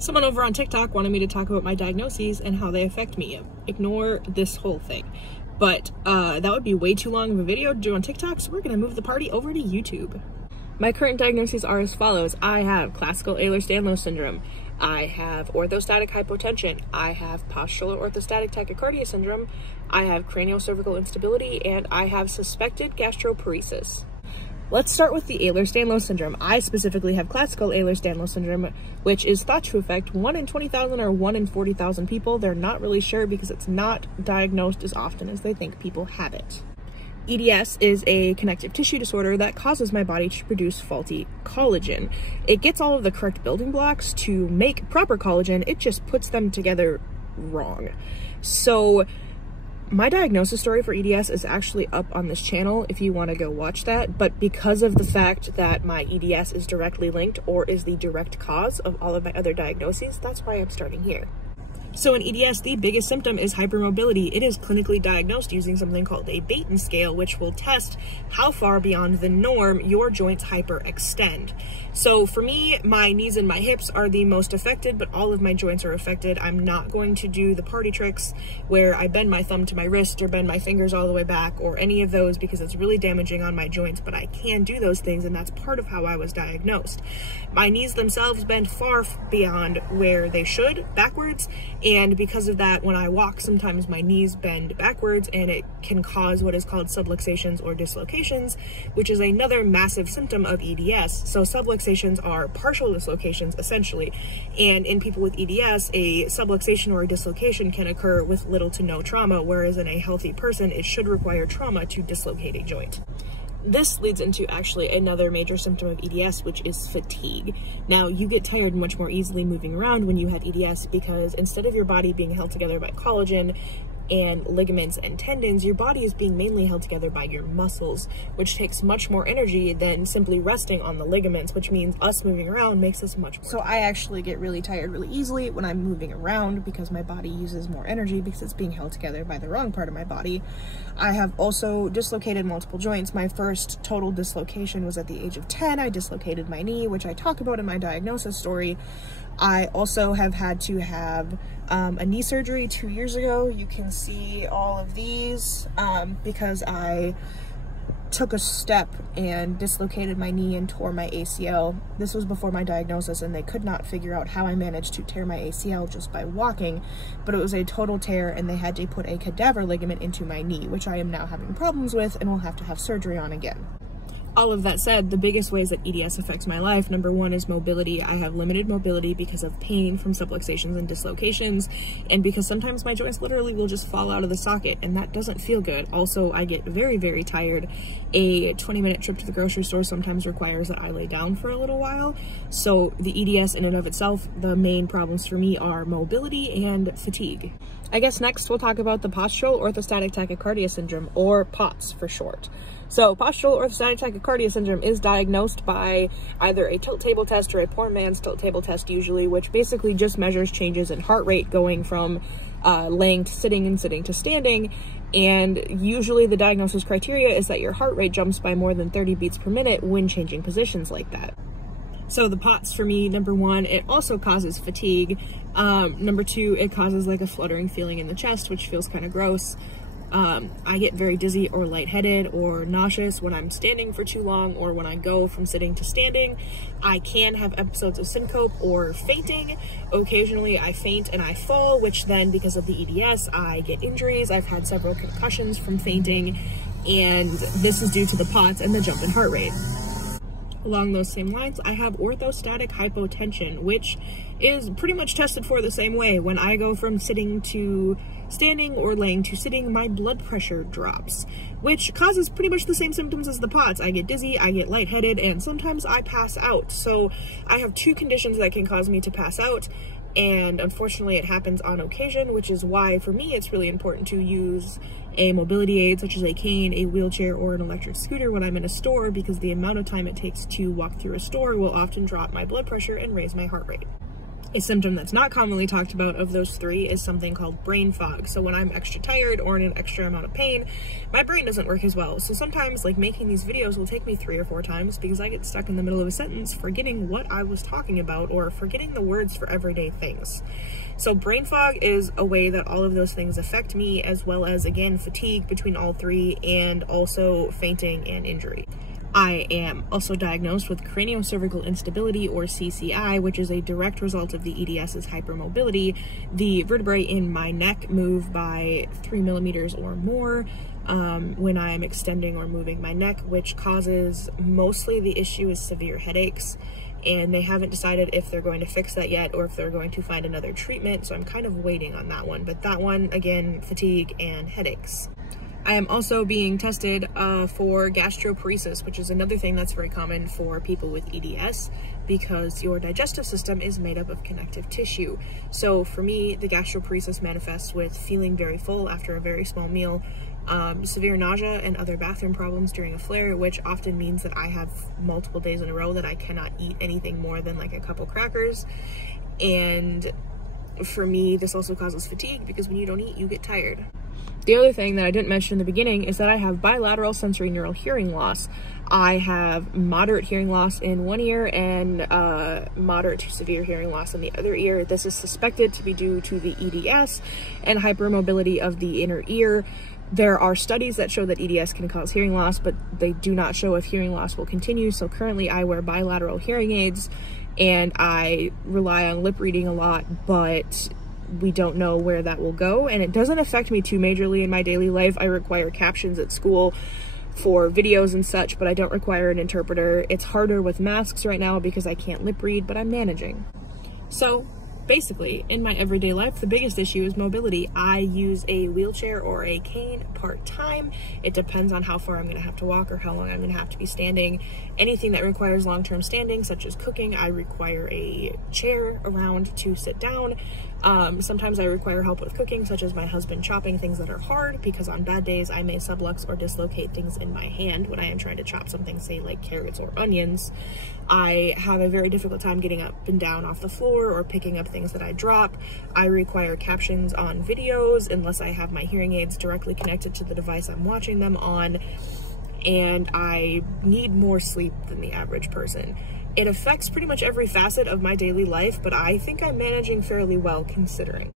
Someone over on TikTok wanted me to talk about my diagnoses and how they affect me. Ignore this whole thing. But that would be way too long of a video to do on TikTok, so we're gonna move the party over to YouTube. My current diagnoses are as follows. I have classical Ehlers-Danlos syndrome. I have orthostatic hypotension. I have postural orthostatic tachycardia syndrome. I have craniocervical instability, and I have suspected gastroparesis. Let's start with the Ehlers-Danlos syndrome. I specifically have classical Ehlers-Danlos syndrome, which is thought to affect 1 in 20,000 or 1 in 40,000 people. They're not really sure because it's not diagnosed as often as they think people have it. EDS is a connective tissue disorder that causes my body to produce faulty collagen. It gets all of the correct building blocks to make proper collagen, it just puts them together wrong. So my diagnosis story for EDS is actually up on this channel if you want to go watch that, but because of the fact that my EDS is directly linked or is the direct cause of all of my other diagnoses, that's why I'm starting here. So in EDS, the biggest symptom is hypermobility. It is clinically diagnosed using something called a Baton scale, which will test how far beyond the norm your joints hyperextend. So for me, my knees and my hips are the most affected, but all of my joints are affected. I'm not going to do the party tricks where I bend my thumb to my wrist or bend my fingers all the way back or any of those because it's really damaging on my joints, but I can do those things, and that's part of how I was diagnosed. My knees themselves bend far beyond where they should, backwards, and because of that, when I walk, sometimes my knees bend backwards and it can cause what is called subluxations or dislocations, which is another massive symptom of EDS. So subluxations are partial dislocations, essentially. And in people with EDS, a subluxation or a dislocation can occur with little to no trauma, whereas in a healthy person, it should require trauma to dislocate a joint. This leads into actually another major symptom of EDS, which is fatigue. Now, you get tired much more easily moving around when you have EDS because instead of your body being held together by collagen and ligaments and tendons, your body is being mainly held together by your muscles, which takes much more energy than simply resting on the ligaments, which means us moving around makes us much more. So I actually get really tired really easily when I'm moving around because my body uses more energy because it's being held together by the wrong part of my body. I have also dislocated multiple joints. My first total dislocation was at the age of 10. I dislocated my knee, which I talk about in my diagnosis story. I also have had to have a knee surgery 2 years ago. You can see all of these because I took a step and dislocated my knee and tore my ACL. This was before my diagnosis, and they could not figure out how I managed to tear my ACL just by walking, but it was a total tear, and they had to put a cadaver ligament into my knee, which I am now having problems with and will have to have surgery on again. All of that said, the biggest ways that EDS affects my life, number one is mobility. I have limited mobility because of pain from subluxations and dislocations, and because sometimes my joints literally will just fall out of the socket, and that doesn't feel good. Also, I get very, very tired. A 20-minute trip to the grocery store sometimes requires that I lay down for a little while. So the EDS in and of itself, the main problems for me are mobility and fatigue. I guess next we'll talk about the postural orthostatic tachycardia syndrome, or POTS for short. So postural orthostatic tachycardia syndrome is diagnosed by either a tilt table test or a poor man's tilt table test usually, which basically just measures changes in heart rate going from laying to sitting and sitting to standing. And usually the diagnosis criteria is that your heart rate jumps by more than 30 beats per minute when changing positions like that. So the POTS for me, number one, it also causes fatigue. Number two, it causes like a fluttering feeling in the chest, which feels kind of gross. I get very dizzy or lightheaded or nauseous when I'm standing for too long or when I go from sitting to standing. I can have episodes of syncope or fainting. Occasionally I faint and I fall, which then because of the EDS, I get injuries. I've had several concussions from fainting, and this is due to the POTS and the jump in heart rate. Along those same lines, I have orthostatic hypotension, which is pretty much tested for the same way. When I go from sitting to standing or laying to sitting, my blood pressure drops, which causes pretty much the same symptoms as the POTS. I get dizzy, I get lightheaded, and sometimes I pass out. So I have two conditions that can cause me to pass out, and unfortunately it happens on occasion, which is why for me it's really important to use a mobility aid such as a cane, a wheelchair, or an electric scooter when I'm in a store, because the amount of time it takes to walk through a store will often drop my blood pressure and raise my heart rate. A symptom that's not commonly talked about of those three is something called brain fog. So when I'm extra tired or in an extra amount of pain, my brain doesn't work as well. So sometimes, like, making these videos will take me 3 or 4 times because I get stuck in the middle of a sentence forgetting what I was talking about or forgetting the words for everyday things. So brain fog is a way that all of those things affect me, as well as, again, fatigue between all three, and also fainting and injury. I am also diagnosed with craniocervical instability, or CCI, which is a direct result of the EDS's hypermobility. The vertebrae in my neck move by 3 millimeters or more when I am extending or moving my neck, which causes, mostly the issue is severe headaches, and they haven't decided if they're going to fix that yet or if they're going to find another treatment, so I'm kind of waiting on that one. But that one, again, fatigue and headaches. I am also being tested for gastroparesis, which is another thing that's very common for people with EDS because your digestive system is made up of connective tissue. So for me, the gastroparesis manifests with feeling very full after a very small meal, severe nausea and other bathroom problems during a flare, which often means that I have multiple days in a row that I cannot eat anything more than like a couple crackers. And for me, this also causes fatigue because when you don't eat, you get tired. The other thing that I didn't mention in the beginning is that I have bilateral sensory neural hearing loss. I have moderate hearing loss in one ear and moderate to severe hearing loss in the other ear. This is suspected to be due to the EDS and hypermobility of the inner ear. There are studies that show that EDS can cause hearing loss, but they do not show if hearing loss will continue. So currently I wear bilateral hearing aids and I rely on lip reading a lot, but we don't know where that will go, and it doesn't affect me too majorly in my daily life. I require captions at school for videos and such, but I don't require an interpreter. It's harder with masks right now because I can't lip read, but I'm managing. So basically, in my everyday life, the biggest issue is mobility. I use a wheelchair or a cane part-time. It depends on how far I'm gonna have to walk or how long I'm gonna have to be standing. Anything that requires long-term standing, such as cooking, I require a chair around to sit down. Sometimes I require help with cooking, such as my husband chopping things that are hard, because on bad days I may sublux or dislocate things in my hand when I am trying to chop something, say like carrots or onions. I have a very difficult time getting up and down off the floor or picking up things that I drop. I require captions on videos unless I have my hearing aids directly connected to the device I'm watching them on, and I need more sleep than the average person. It affects pretty much every facet of my daily life, but I think I'm managing fairly well considering.